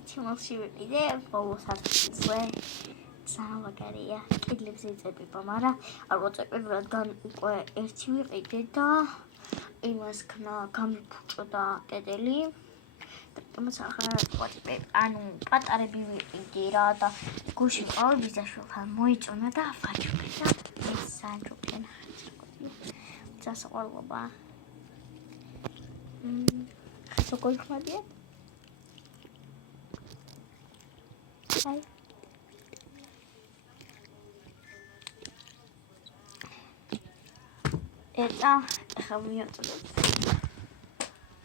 სიჩუმილში ვიყიდე ბოლო სარტყელზე. სამაგარია. კიდლებზე იწებება, მაგრამ არ ვაწებებ, რადგან უკვე ერთი ვიყიდე და იმას ქნა გამიფუჭდა კედელი. თუმცა ახლა ვაწებებ, ანუ პატარები ვიყიდე რა და გუშინ ყოველ ბიზაშვილთან მოიწონა და ვაჭრე და ეს საჯობია ნახეთ. დასაყვალობა. როგორ ხმადია? აი. Eta ga მიაწოდოთ.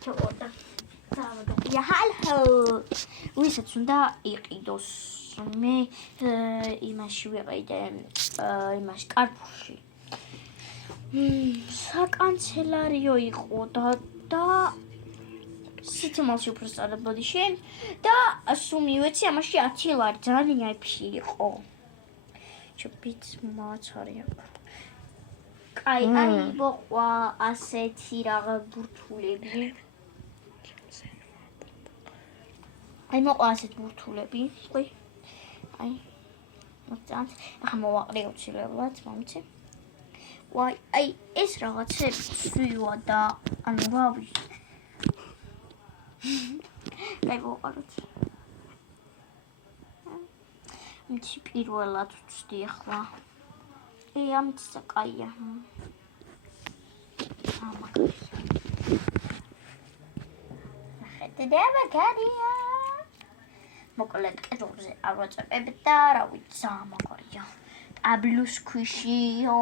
ჩავოდა. Ja, hallo. ვისაც უნდა იყიდოს. მე იმაში ვიყიდე, იმაში კარფურში. საკანცელერიო იყო და სიტიმალში უფრო სწორებოდი შენ და სულ მივეცი ამაში 10 ლარი ძალიან აიფში იყო. ჩუბით მოაცარი აქ. აი მოყვა ასეთი რაღა ბურთულები. აი მოყვა ასეთი ბურთულები. ყი. აი. მოწანთ. ახლა მოვაყრე უცილებლად, მომიცი. ვაი, აი ეს რაღაცები ცვივა და ანუ რა ვიცი. აი მოვაყროთ. მითი პირველად ვწდი ახლა. ამით საკაია. მაგარია. მოკლედ კედელზე არ ვაწებებ და რა ვიცი, მაგარია. აბლუს ქვიშიო.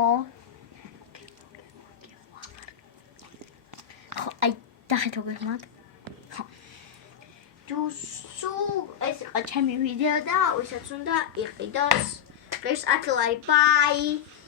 აი, დახეთ როგორ მაგ. ჯუსუ ეს იყო ჩემი ვიდეო და ვისაც უნდა იყიდოს. Please, Bye.